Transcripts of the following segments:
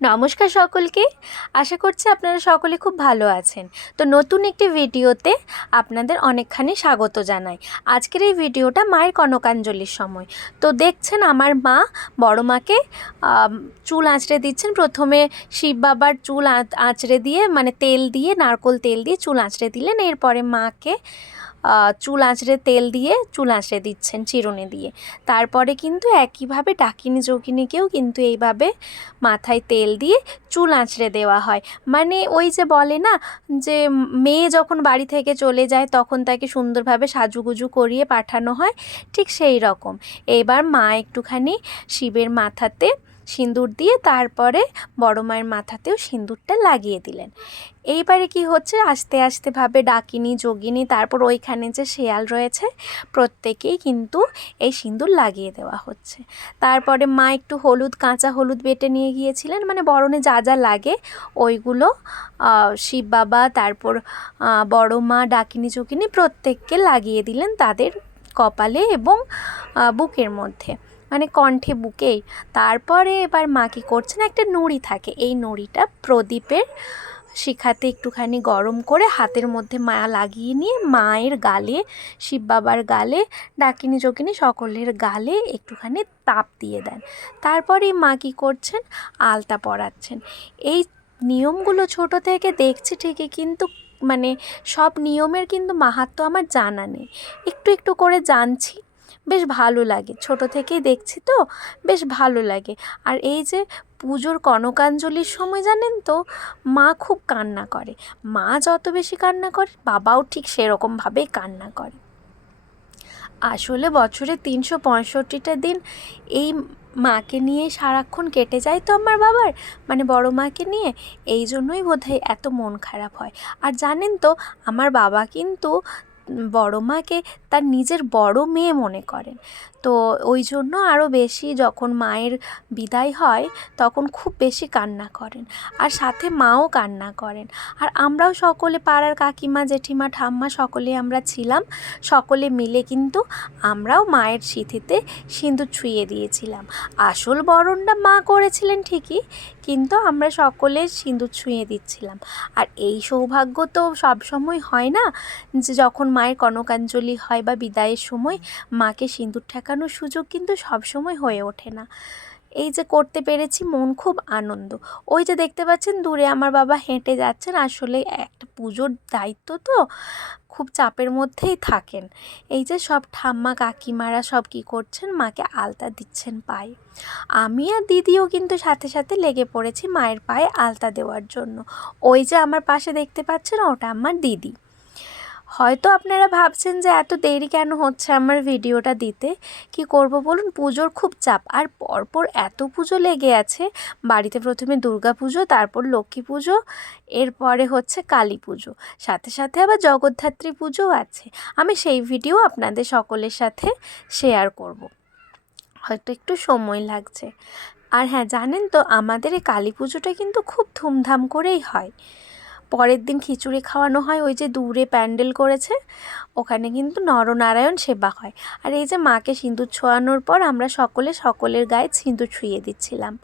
নমস্কার সকলকে। আশা করছি আপনারা সকলে খুব ভালো আছেন। তো নতুন একটি ভিডিওতে আপনাদের অনেকখানি স্বাগত জানাই। আজকের এই ভিডিওটা মায়ের কনকাঞ্জলির সময়। তো দেখছেন আমার মা বড় মাকে চুল আঁচড়ে দিচ্ছেন। প্রথমে শিব বাবার চুল আঁচড়ে দিয়ে, মানে তেল দিয়ে, নারকোল তেল দিয়ে চুল আঁচড়ে দিলেন। এরপরে মাকে চুল আঁচড়ে তেল দিয়ে চুল আঁচড়ে দিচ্ছেন চিরুনি দিয়ে। তারপরে কিন্তু একইভাবে ডাকিনী যোগিনীকেও কিন্তু এইভাবে মাথায় তেল দিয়ে চুল আঁচড়ে দেওয়া হয়। মানে ওই যে বলে না যে মেয়ে যখন বাড়ি থেকে চলে যায় তখন তাকে সুন্দরভাবে সাজুগুজু করিয়ে পাঠানো হয়, ঠিক সেই রকম। এবার মা একটুখানি শিবের মাথাতে সিঁদুর দিয়ে তারপরে বড় মায়ের মাথাতেও সিঁদুরটা লাগিয়ে দিলেন। এইবারে কি হচ্ছে, আস্তে আস্তেভাবে ডাকিনী যোগিনী তারপর ওইখানে যে শেয়াল রয়েছে প্রত্যেকেই কিন্তু এই সিঁদুর লাগিয়ে দেওয়া হচ্ছে। তারপরে মা একটু কাঁচা হলুদ বেটে নিয়ে গিয়েছিলেন, মানে বরণে যা যা লাগে ওইগুলো শিব বাবা তারপর বড় মা ডাকিনী যোগিনী প্রত্যেককে লাগিয়ে দিলেন তাদের কপালে এবং বুকের মধ্যে, মানে কণ্ঠে বুকেই। তারপরে এবার মা কী করছেন, একটা নুড়ি থাকে, এই নুড়িটা প্রদীপের শিখাতে একটুখানি গরম করে হাতের মধ্যে মা লাগিয়ে নিয়ে মায়ের গালে, শিব বাবার গালে, ডাকিনী যোগিনী সকলের গালে একটুখানি তাপ দিয়ে দেন। তারপরে মা কী করছেন, আলতা পরাচ্ছেন। এই নিয়মগুলো ছোট থেকে দেখছি ঠিকই, কিন্তু মানে সব নিয়মের কিন্তু মাহাত্ম্য আমার জানা নেই, একটু একটু করে জানছি। বেশ ভালো লাগে, ছোট থেকেই দেখছি তো বেশ ভালো লাগে। আর এই যে পুজোর কনকাঞ্জলির সময় জানেন তো মা খুব কান্না করে। মা যত বেশি কান্না করে বাবাও ঠিক সেরকমভাবেই কান্না করে। আসলে বছরে ৩৬৫টা দিন এই মাকে নিয়ে সারাক্ষণ কেটে যায় তো আমার বাবার, মানে বড় মাকে নিয়ে। এই জন্যই বোধহয় এত মন খারাপ হয়। আর জানেন তো আমার বাবা কিন্তু বড় মাকে তার নিজের বড় মেয়ে মনে করেন। তো ওই জন্য আরও বেশি যখন মায়ের বিদায় হয় তখন খুব বেশি কান্না করেন, আর সাথে মাও কান্না করেন। আর আমরাও সকলে, পাড়ার কাকিমা জেঠিমা ঠাম্মা সকলে আমরা ছিলাম, সকলে মিলে কিন্তু আমরাও মায়ের সিঁথিতে সিঁদুর ছুঁয়ে দিয়েছিলাম। আসল বরণটা মা করেছিলেন ঠিকই, কিন্তু আমরা সকলে সিঁদুর ছুঁয়ে দিচ্ছিলাম। আর এই সৌভাগ্য তো সবসময় হয় না, যে যখন মায়ের কনকাঞ্জলি হয় বা বিদায়ের সময় মাকে সিঁদুর ঠেকানোর সুযোগ কিন্তু সবসময় হয়ে ওঠে না। এই যে করতে পেরেছি, মন খুব আনন্দ। ওই যে দেখতে পাচ্ছেন দূরে আমার বাবা হেঁটে যাচ্ছেন, আসলে একটা পুজোর দায়িত্ব তো খুব চাপের মধ্যেই থাকেন। এই যে সব ঠাম্মা কাকিমারা সব কী করছেন, মাকে আলতা দিচ্ছেন পায়ে। আমি আর দিদিও কিন্তু সাথে সাথে লেগে পড়েছি মায়ের পায়ে আলতা দেওয়ার জন্য। ওই যে আমার পাশে দেখতে পাচ্ছেন ওটা আমার দিদি। হয়তো আপনারা ভাবছেন যে এত দেরি কেন হচ্ছে আমার ভিডিওটা দিতে। কি করব বলুন, পুজোর খুব চাপ, আর পরপর এত পুজো লেগে আছে। বাড়িতে প্রথমে দুর্গা পুজো, তারপর লক্ষ্মী পুজো, এরপরে হচ্ছে কালী পুজো, সাথে সাথে আবার জগদ্ধাত্রী পুজোও আছে। আমি সেই ভিডিও আপনাদের সকলের সাথে শেয়ার করব, হয়তো একটু সময় লাগছে। আর হ্যাঁ, জানেন তো আমাদের এই কালী পুজোটা কিন্তু খুব ধুমধাম করেই হয়। পরের দিন খিচুড়ি খাওয়ানো হয়, ওই যে দূরে প্যান্ডেল করেছে ওখানে কিন্তু নরনারায়ণ সেবা হয়। আর এই যে মাকে সিঁদুর ছোঁয়ানোর পর আমরা সকলে সকলের গায়ে সিঁদুর ছুঁয়ে দিচ্ছিলাম।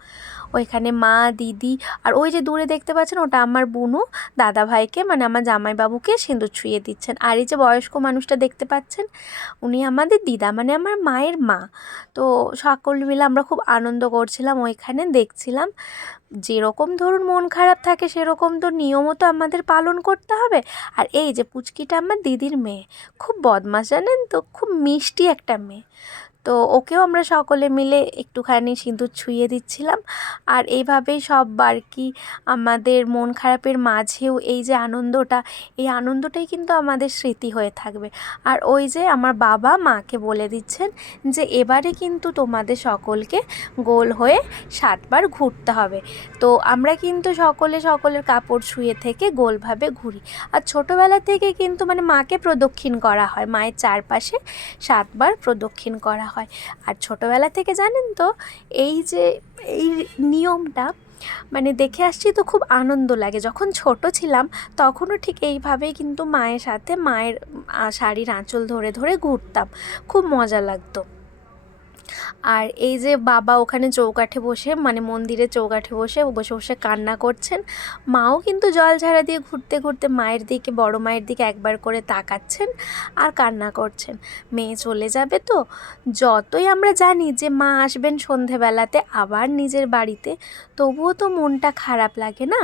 ওইখানে মা, দিদি, আর ওই যে দূরে দেখতে পাচ্ছেন ওটা আমার বুনু দাদা ভাইকে, মানে আমার জামাইবাবুকে সিঁদুর ছুঁয়ে দিচ্ছেন। আর এই যে বয়স্ক মানুষটা দেখতে পাচ্ছেন উনি আমাদের দিদা, মানে আমার মায়ের মা। তো সকল মিলে আমরা খুব আনন্দ করছিলাম, ওইখানে দেখছিলাম। যেরকম ধরুন মন খারাপ থাকে সেরকম তো নিয়মও তো আমাদের পালন করতে হবে। আর এই যে পুচকিটা আমার দিদির মেয়ে, খুব বদমাশ জানেন তো, খুব মিষ্টি একটা মেয়ে। তো ওকেও আমরা সকলে মিলে একটুখানি সিঁদুর ছুঁয়ে দিচ্ছিলাম। আর এইভাবেই সব আর কি আমাদের মন খারাপের মাঝেও এই যে আনন্দটা, এই আনন্দটাই কিন্তু আমাদের স্মৃতি হয়ে থাকবে। আর ওই যে আমার বাবা মাকে বলে দিচ্ছেন যে এবারে কিন্তু তোমাদের সকলকে গোল হয়ে 7বার ঘুরতে হবে। তো আমরা কিন্তু সকলে সকলের কাপড় ছুঁয়ে থেকে গোলভাবে ঘুরি। আর ছোটোবেলা থেকে কিন্তু মানে মাকে প্রদক্ষিণ করা হয়, মায়ের চারপাশে 7বার প্রদক্ষিণ করা হয়। আর ছোটোবেলা থেকে জানেন তো এই যে এই নিয়মটা মানে দেখে আসছি তো খুব আনন্দ লাগে। যখন ছোট ছিলাম তখনও ঠিক এইভাবেই কিন্তু মায়ের সাথে মায়ের শাড়ির আঁচল ধরে ধরে ঘুরতাম, খুব মজা লাগতো। আর এই যে বাবা ওখানে চৌকাঠে বসে, মানে মন্দিরের চৌকাঠে বসে বসে বসে কান্না করছেন। মাও কিন্তু জল ঝাড়া দিয়ে ঘুরতে ঘুরতে মায়ের দিকে, বড় মায়ের দিকে একবার করে তাকাচ্ছেন আর কান্না করছেন। মেয়ে চলে যাবে তো। যতই আমরা জানি যে মা আসবেন সন্ধেবেলাতে আবার নিজের বাড়িতে, তবুও তো মনটা খারাপ লাগে না?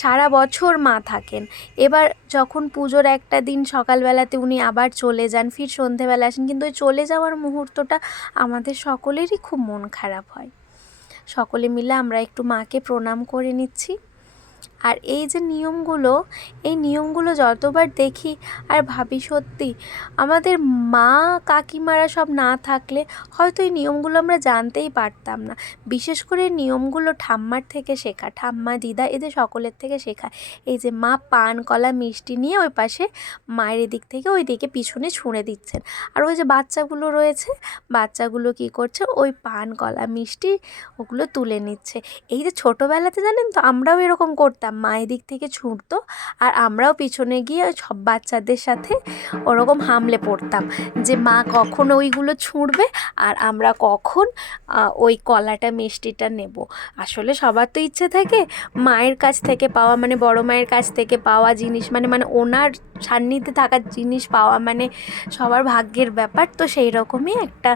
সারা বছর মা থাকেন, এবার যখন পুজোর একটা দিন সকালবেলাতে উনি আবার চলে যান, ফির সন্ধেবেলা আসেন, কিন্তু ওই চলে যাওয়ার মুহূর্তটা আমাদের সকলেরই খুব মন খারাপ হয়। সকলে মিলে আমরা একটু মাকে প্রণাম করে নিচ্ছি। আর এই যে নিয়মগুলো, এই নিয়মগুলো যতবার দেখি আর ভাবি সত্যি আমাদের মা কাকিমারা সব না থাকলে হয়তো এই নিয়মগুলো আমরা জানতেই পারতাম না। বিশেষ করে নিয়মগুলো ঠাম্মার থেকে শেখা, ঠাম্মা দিদা এদের সকলের থেকে শেখা। এই যে মা পান কলা মিষ্টি নিয়ে ওই পাশে মায়ের এদিক থেকে ওই দিকে পিছনে ছুঁড়ে দিচ্ছেন, আর ওই যে বাচ্চাগুলো রয়েছে, বাচ্চাগুলো কি করছে, ওই পান কলা মিষ্টি ওগুলো তুলে নিচ্ছে। এই যে ছোটোবেলাতে জানেন তো আমরাও এরকম করতাম, মায়ের দিক থেকে ছুঁড়তো আর আমরাও পিছনে গিয়ে সব বাচ্চাদের সাথে ওরকম হামলে পড়তাম যে মা কখন ওইগুলো ছুঁড়বে আর আমরা কখন ওই কলাটা মিষ্টিটা নেব। আসলে সবার তো ইচ্ছে থাকে মায়ের কাছ থেকে পাওয়া, মানে বড় মায়ের কাছ থেকে পাওয়া জিনিস, মানে ওনার সান্নিধ্যে থাকার জিনিস পাওয়া মানে সবার ভাগ্যের ব্যাপার। তো সেই রকমই একটা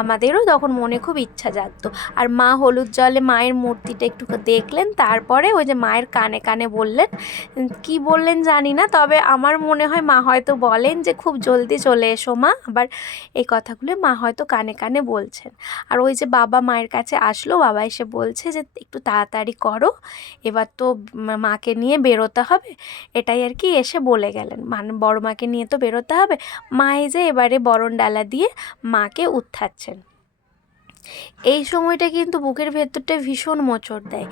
আমাদেরও তখন মনে খুব ইচ্ছা জাগতো। আর মা হলুদ জলে মায়ের মূর্তিটা একটু দেখলেন, তারপরে ওই যে মায়ের কানে কানে বললেন, কি বললেন জানি না, তবে আমার মনে হয় মা হয়তো বলেন যে খুব জলদি চলে এসো মা। আবার এই কথাগুলো মা হয়তো কানে কানে বলছেন। আর ওই যে বাবা মায়ের কাছে আসলো, বাবা এসে বলছে যে একটু তাড়াতাড়ি করো, এবার তো মাকে নিয়ে বেরোতে হবে, এটাই আর কি এসে বলে গেলেন। মানে বড় মাকে নিয়ে তো বেরোতে হবে। মা এই যে এবারে বরণ ডালা দিয়ে মাকে উঠাচ্ছেন। এই সময়টা কিন্তু বুকের ভেতরটা ভীষণ মোচড় দেয়।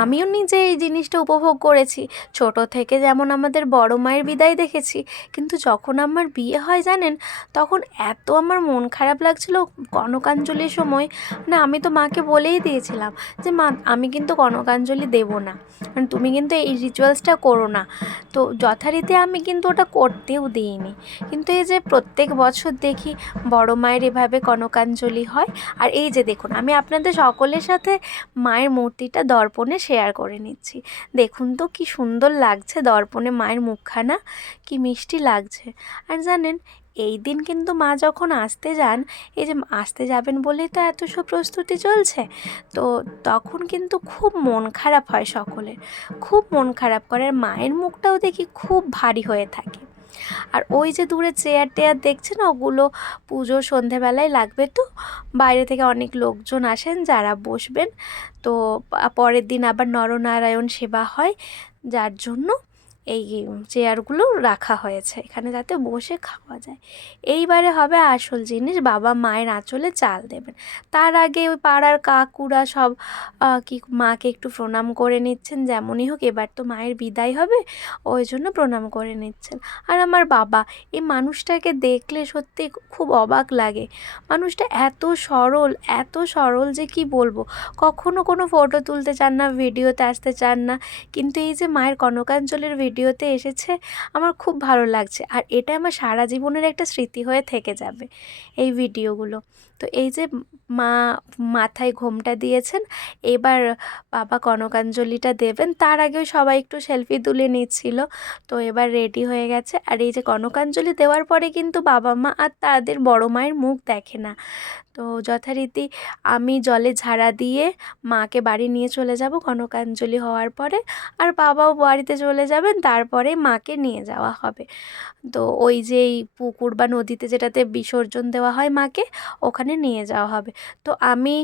আমিও নিজে এই জিনিসটা উপভোগ করেছি। ছোট থেকে যেমন আমাদের বড় মায়ের বিদায় দেখেছি, কিন্তু যখন আমার বিয়ে হয় জানেন, তখন এত আমার মন খারাপ লাগছিল কনকাঞ্জলির সময়। না, আমি তো মাকে বলেই দিয়েছিলাম যে মা আমি কিন্তু কনকাঞ্জলি দেবো না, মানে তুমি কিন্তু এই রিচুয়ালসটা করো না। তো যথারীতি আমি কিন্তু ওটা করতেও দিইনি। কিন্তু এই যে প্রত্যেক বছর দেখি বড় মায়ের এভাবে কনকাঞ্জলি হয়। আর এই যে দেখুন, আমি আপনাদের সকলের সাথে মায়ের মূর্তিটা দর্পণে শেয়ার করে নিচ্ছি। দেখুন তো কি সুন্দর লাগছে দর্পণে মায়ের মুখখানা, কি মিষ্টি লাগছে। আর জানেন, এই দিন কিন্তু মা যখন আসতে যান, এই যে আসতে যাবেন বলেই তো এত সব প্রস্তুতি চলছে, তো তখন কিন্তু খুব মন খারাপ হয় সকলের, খুব মন খারাপ করে। আর মায়ের মুখটাও দেখি খুব ভারী হয়ে থাকে। আর ওই যে দূরে চেয়ার টেয়ার দেখছেন, ওগুলো পুজো সন্ধেবেলায় লাগবে, তো বাইরে থেকে অনেক লোকজন আসেন যারা বসবেন। তো পরের দিন আবার নরনারায়ণ সেবা হয়, যার জন্য এই চেয়ারগুলো রাখা হয়েছে এখানে যাতে বসে খাওয়া যায়। এইবারে হবে আসল জিনিস, বাবা মায়ের আঁচলে চাল দেবেন। তার আগে ওই পাড়ার কাকুরা সব কি মাকে একটু প্রণাম করে নিচ্ছেন, যেমনই হোক এবার তো মায়ের বিদায় হবে, ওই জন্য প্রণাম করে নিচ্ছেন। আর আমার বাবা, এই মানুষটাকে দেখলে সত্যি খুব অবাক লাগে। মানুষটা এত সরল, এত সরল যে কি বলবো। কখনো কোনো ফটো তুলতে চান না, ভিডিওতে আসতে চান না, কিন্তু এই যে মায়ের কনকাঞ্জলির ভিডিওতে এসেছে, আমার খুব ভালো লাগছে। আর এটা আমার সারা জীবনের একটা স্মৃতি হয়ে থেকে যাবে এই ভিডিওগুলো। তো এই যে মা মাথায় ঘোমটা দিয়েছেন, এবার বাবা কনকাঞ্জলিটা দেবেন। তার আগেও সবাই একটু সেলফি তুলে নিচ্ছিল, তো এবার রেডি হয়ে গেছে। আর এই যে কনকাঞ্জলি দেওয়ার পরে কিন্তু বাবা মা আর তাদের বড় মায়ের মুখ দেখে না। তো যথারীতি আমি জলে ঝাড়া দিয়ে মাকে বাড়ি নিয়ে চলে যাব কনকাঞ্জলি হওয়ার পরে, আর বাবাও বাড়িতে চলে যাবেন, তারপরে মাকে নিয়ে যাওয়া হবে। তো ওই যে এই পুকুর বা নদীতে যেটাতে বিসর্জন দেওয়া হয় মাকে, ওখানে নিয়ে যাওয়া হবে। তো আমি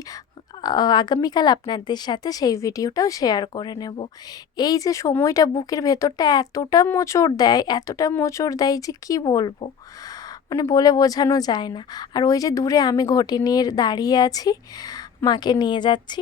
আগামীকাল আপনাদের সাথে সেই ভিডিওটাও শেয়ার করে নেব। এই যে সময়টা বুকের ভেতরটা এতটা মোচড় দেয়, এতটা মোচড় দেয় যে কি বলবো, মানে বলে বোঝানো যায় না। আর ওই যে দূরে আমি ঘটি নিয়ে দাঁড়িয়ে আছি, মাকে নিয়ে যাচ্ছি।